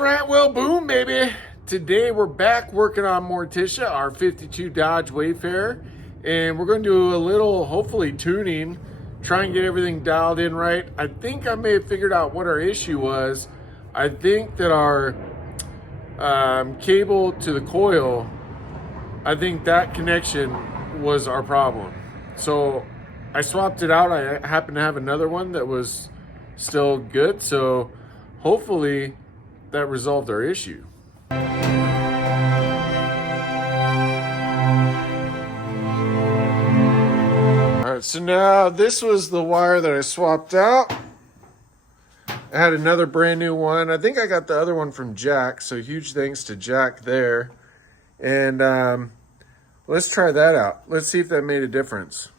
right, well, boom, baby. Today we're back working on Morticia, our 52 Dodge Wayfarer, and we're going to do a little, hopefully, tuning, try and get everything dialed in right. I think I may have figured out what our issue was. I think that our cable to the coil, I think that connection was our problem. So I swapped it out. I happen to have another one that was still good, so hopefully that resolved our issue. All right, so now this was the wire that I swapped out. I had another brand new one. I think I got the other one from Jack, so huge thanks to Jack there. And let's try that out. Let's see if that made a difference.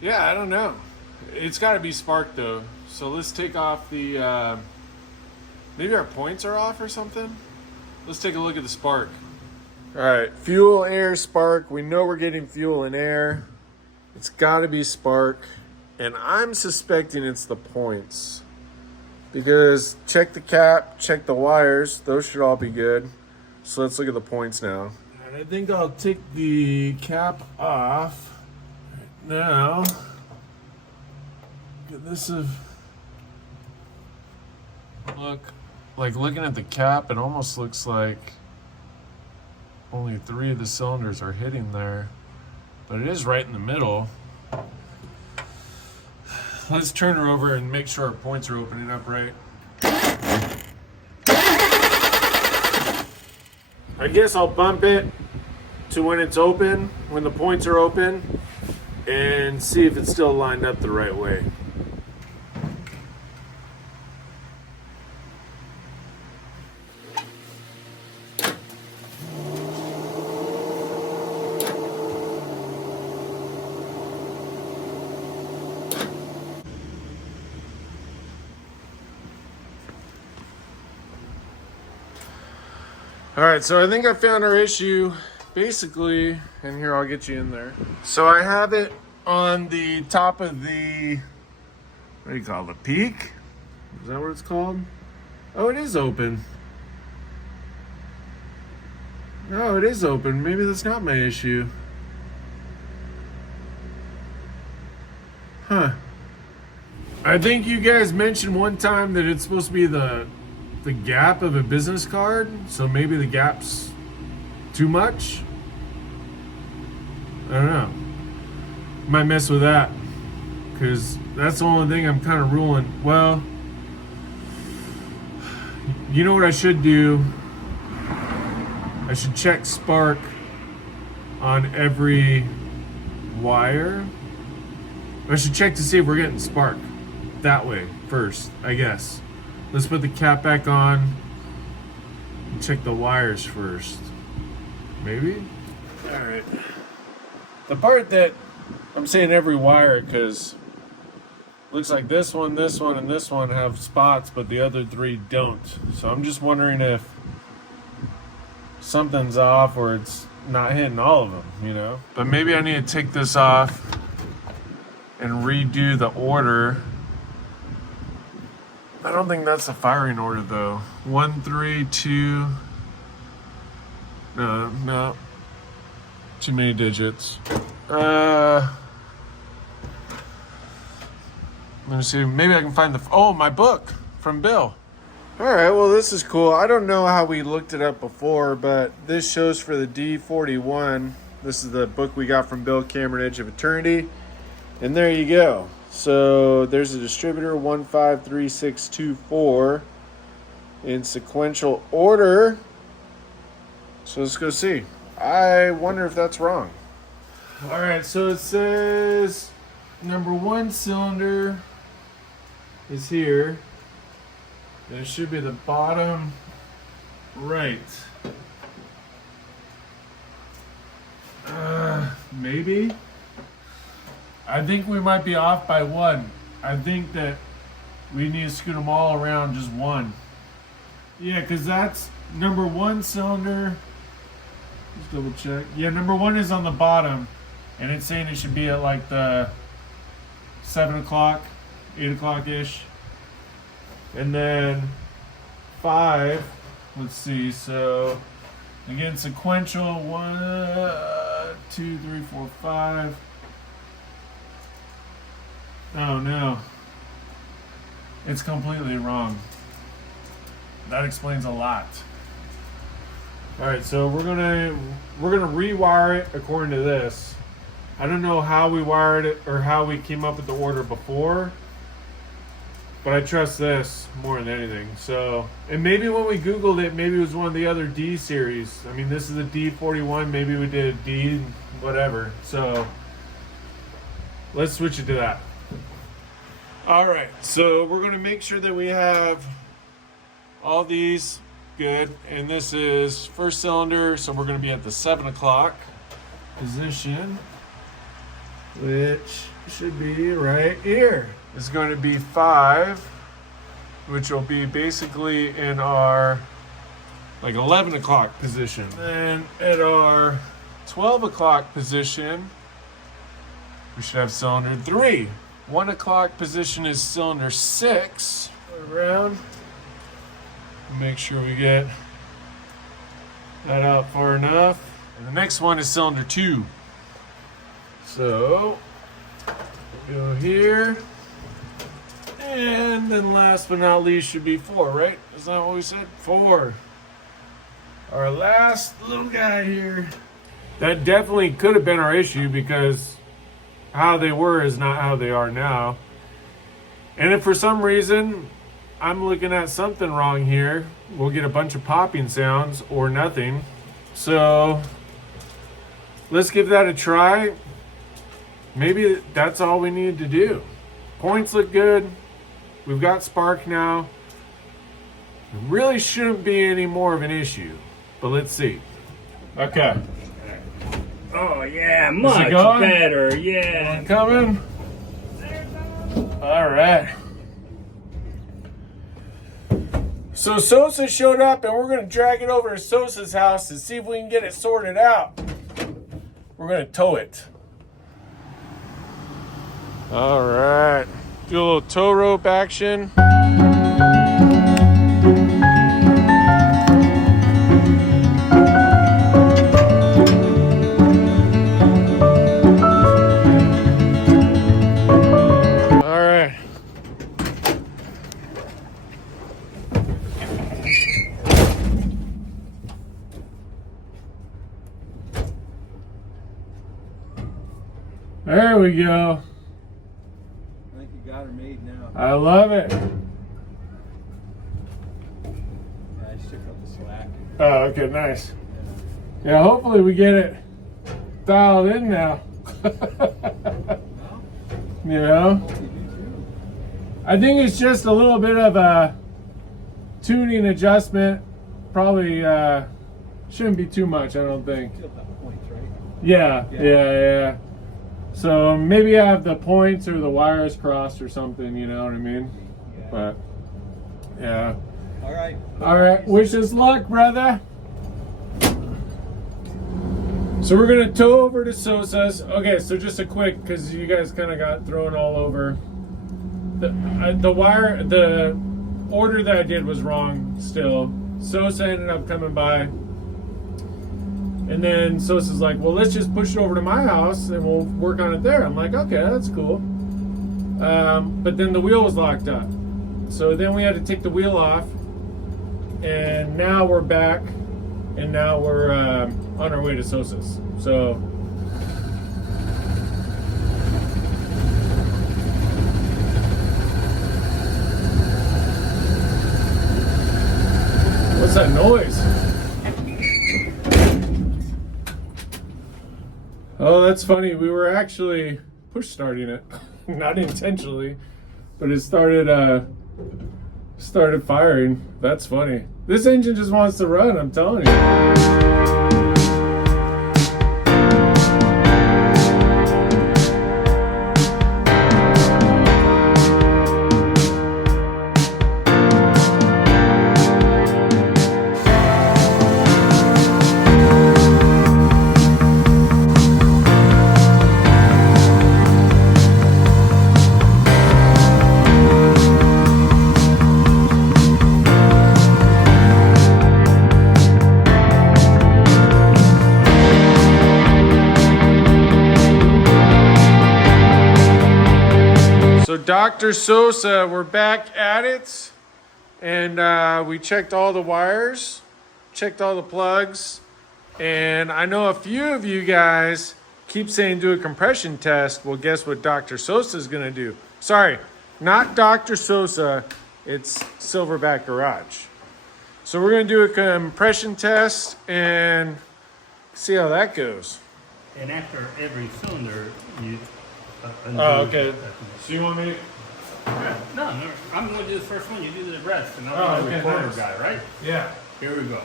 Yeah, I don't know. It's got to be spark though. So let's take off the, maybe our points are off or something. Let's take a look at the spark. All right, fuel, air, spark. We know we're getting fuel and air. It's got to be spark. And I'm suspecting it's the points. Because check the cap, check the wires. Those should all be good. So let's look at the points now. And I think I'll take the cap off. Now, this is, look, like looking at the cap, it almost looks like only 3 of the cylinders are hitting there, but it is right in the middle. Let's turn her over and make sure our points are opening up right. I guess I'll bump it to when it's open, when the points are open, and see if it's still lined up the right way. All right, so I think I found our issue. Basically, and here, I'll get you in there. So I have it on the top of the, what do you call it, peak? Is that what it's called? Oh, it is open. No, it is open. Maybe that's not my issue. Huh. I think you guys mentioned one time that it's supposed to be the gap of a business card. So maybe the gap's too much? I don't know. Might mess with that, because that's the only thing I'm kind of ruling. Well, you know what I should do? I should check spark on every wire. I should check to see if we're getting spark that way first, I guess. Let's put the cap back on and check the wires first. Maybe? All right. The part that I'm saying every wire, because looks like this one, and this one have spots, but the other 3 don't. So I'm just wondering if something's off or it's not hitting all of them, you know? But maybe I need to take this off and redo the order. I don't think that's the firing order though. 1, 3, 2. No. Too many digits. Let me see. Maybe I can find my book from Bill. All right, well, this is cool. I don't know how we looked it up before, but this shows for the D41. This is the book we got from Bill, Cameron, Edge of Eternity. And there you go. So there's a distributor 153624 in sequential order. So let's go see. I wonder if that's wrong. All right, so it says number 1 cylinder is here. And it should be the bottom right. Maybe. I think we might be off by 1. I think that We need to scoot them all around just one. Yeah, because that's number 1 cylinder. Just double check. Yeah, number 1 is on the bottom, and it's saying it should be at like the 7 o'clock, 8 o'clock ish. And then 5, let's see, so again, sequential 1, 2, 3, 4, 5. Oh no, it's completely wrong. That explains a lot. All right, so we're gonna rewire it according to this. I don't know how we wired it or how we came up with the order before, but I trust this more than anything. So, and maybe when we Googled it, maybe it was one of the other D series. I mean, this is a D41. Maybe we did a D, whatever. So let's switch it to that. All right, so we're gonna make sure that we have all these good. And this is first cylinder, so we're gonna be at the 7 o'clock position, which should be right here. It's going to be 5, which will be basically in our like 11 o'clock position. And at our 12 o'clock position, we should have cylinder 3. 1 o'clock position is cylinder 6. Around. Make sure we get that out far enough. And the next one is cylinder 2. So go here. And then last but not least should be 4, right? Is that what we said? 4. Our last little guy here. That definitely could have been our issue, because how they were is not how they are now. And if for some reason I'm looking at something wrong here, we'll get a bunch of popping sounds or nothing. So let's give that a try. Maybe that's all we need to do. Points look good. We've got spark now. It really shouldn't be any more of an issue, but let's see. Okay. Oh yeah, much better. Yeah. Coming. All right. So Sosa showed up, and we're going to drag it over to Sosa's house to see if we can get it sorted out. We're going to tow it. All right. Do a little tow rope action. All right. There we go. I think you got her made now. I love it. Yeah, I just took up the slack. Oh, okay, nice. Yeah, hopefully we get it dialed in now. You know? I think it's just a little bit of a tuning adjustment. Probably shouldn't be too much, I don't think. Points, right? Yeah. So maybe I have the points or the wires crossed or something, you know what I mean? Yeah. But yeah. All right. Wish us luck, brother. So we're gonna tow over to Sosa's. Okay, so just a quick, because you guys kind of got thrown all over. The order that I did was wrong still. Sosa ended up coming by. And then Sosa's like, well, let's just push it over to my house and we'll work on it there. I'm like, okay, that's cool. But then the wheel was locked up. So then we had to take the wheel off. And now we're back. And now we're on our way to Sosa's. So what's that noise? Oh, that's funny. We were actually push starting it, not intentionally, but it started firing. That's funny. This engine just wants to run, I'm telling you. Dr. Sosa, we're back at it. And we checked all the wires, checked all the plugs. And I know a few of you guys keep saying do a compression test. Well, guess what Dr. Sosa is going to do? Sorry, not Dr. Sosa. It's Silverback Garage. So we're going to do a compression test and see how that goes. And after every cylinder, you Oh, okay. So you want me to... No, I'm going to do the first one, you do the rest, and Oh, I'll be okay, the recorder nice. guy, right? Yeah. Here we go.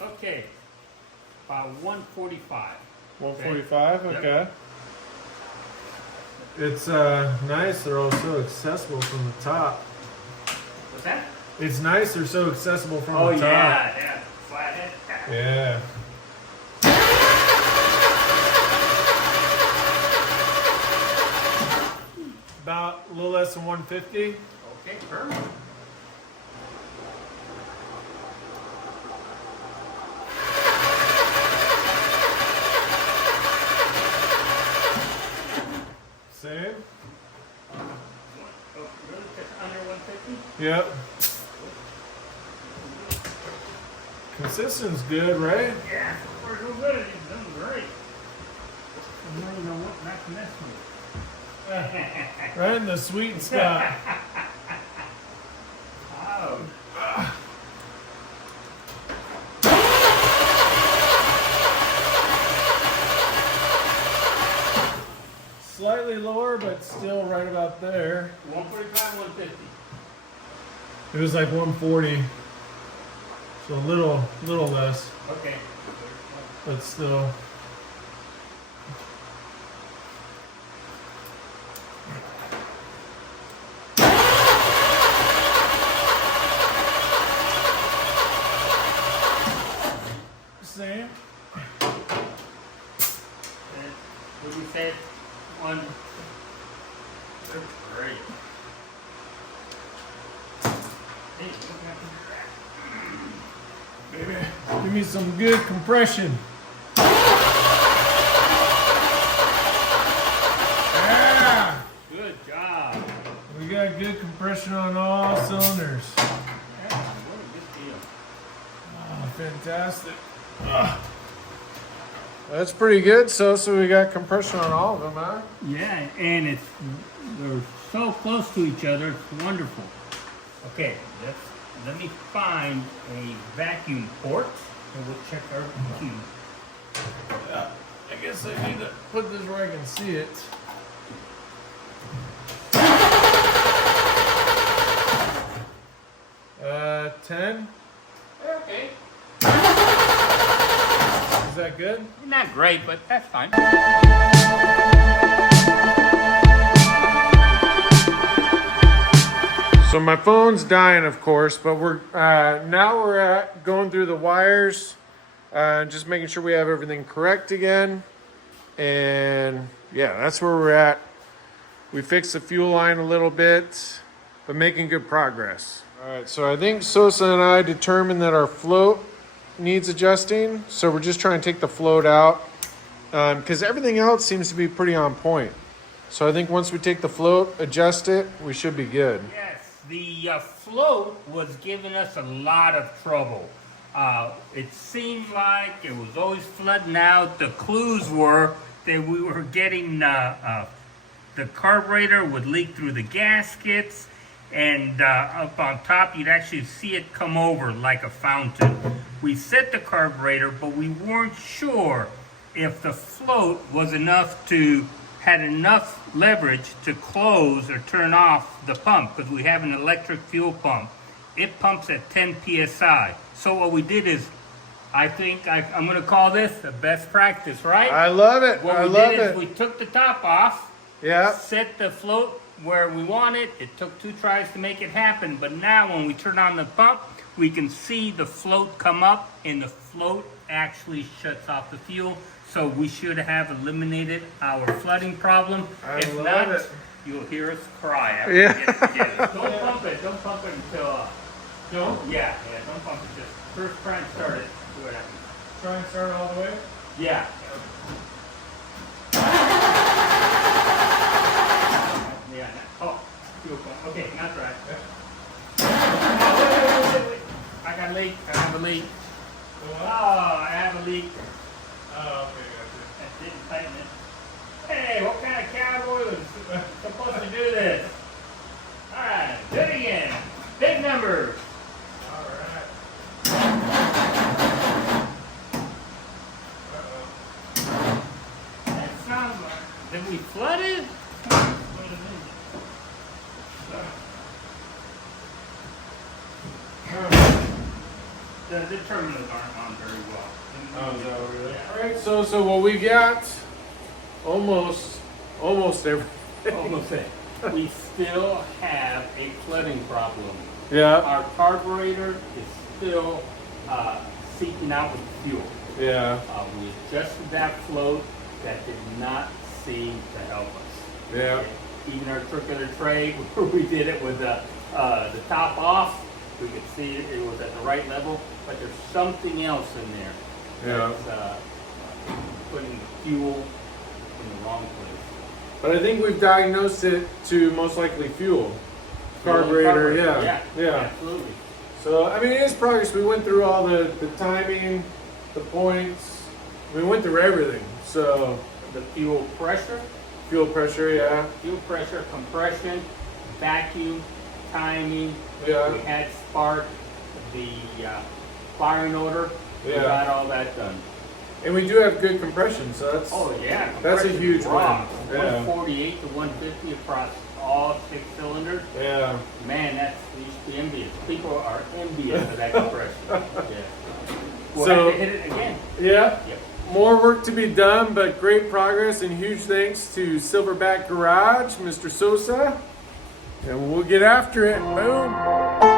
Okay, about 145. 145, Okay. okay. It's nice, they're all so accessible from the top. What's that? It's nice, they're so accessible from Oh the top. yeah, flathead. Yeah. About a little less than 150. Okay, perfect. Same? Oh, really? Just under 150? Yep. Consistent's good, right? Yeah, we're so good. He's done great. I don't even know what not to mess with. Right in the sweet spot. Oh. Slightly lower, but still right about there. 145, 150. It was like 140. So a little less, Okay. but still. Same. What you said? One. They're great. Hey, look at Baby, give me some good compression. Yeah! Good job. We got good compression on all cylinders. Yeah, what a good deal. Oh, fantastic. That's pretty good. So we got compression on all of them, huh? Yeah, and they're so close to each other. It's wonderful. Okay, let me find a vacuum port and we'll check our vacuum. Yeah. I guess I need to put this where I can see it. Uh, 10. Okay. Is that good? Not great, but that's fine. So my phone's dying, of course, but we're going through the wires, just making sure we have everything correct again. And yeah, that's where we're at. We fixed the fuel line a little bit, but making good progress. All right, so I think Sosa and I determined that our float needs adjusting. So we're just trying to take the float out because everything else seems to be pretty on point. So I think once we take the float, adjust it, we should be good. Yes, the float was giving us a lot of trouble. It seemed like it was always flooding out. The clues were that we were getting the carburetor would leak through the gaskets, and up on top you'd actually see it come over like a fountain. We set the carburetor, but we weren't sure if the float was had enough leverage to close or turn off the pump, because we have an electric fuel pump. It pumps at 10 psi. So what we did is, I think I'm going to call this the best practice, right? I love it. What I we love did is it. we took the top off, Yeah. set the float where we want it. It took 2 tries to make it happen, but now when we turn on the pump, we can see the float come up, and the float actually shuts off the fuel. So we should have eliminated our flooding problem. If love not, it. you'll hear us cry after Yeah. we get it. Don't pump it. Don't pump it until. Don't? Yeah. Don't pump it. Just first try and start it. See what happens. Try and start all the way. Yeah. The terminals aren't on very well. Oh, no, really? All right, so well, we got almost everything. Almost there. We still have a flooding problem. Yeah, Our carburetor is still seeping out with fuel. yeah, We adjusted that float. That did not seem to help us. yeah. Even our circular tray, where we did it with the top off, we could see it was at the right level, but there's something else in there Yeah. that's putting the fuel in the wrong place. But I think we've diagnosed it to most likely fuel. Carburetor, yeah. Absolutely. So, I mean, it is progress. We went through all the timing, the points. We went through everything. So, The fuel pressure, fuel pressure, yeah. compression, vacuum, timing. Yeah. We had spark, the firing order. We Yeah. got all that done. And we do have good compression, so that's Oh yeah, That's a compression huge rocks. win. Yeah. 148 to 150 across all 6 cylinders. yeah. Man, that's you should be envious. People are envious of that compression. Yeah. We'll So- have to hit it again. Yeah. Yep. More work to be done, but great progress, and huge thanks to Silverback Garage, Mr. Sosa. And we'll get after it. Boom.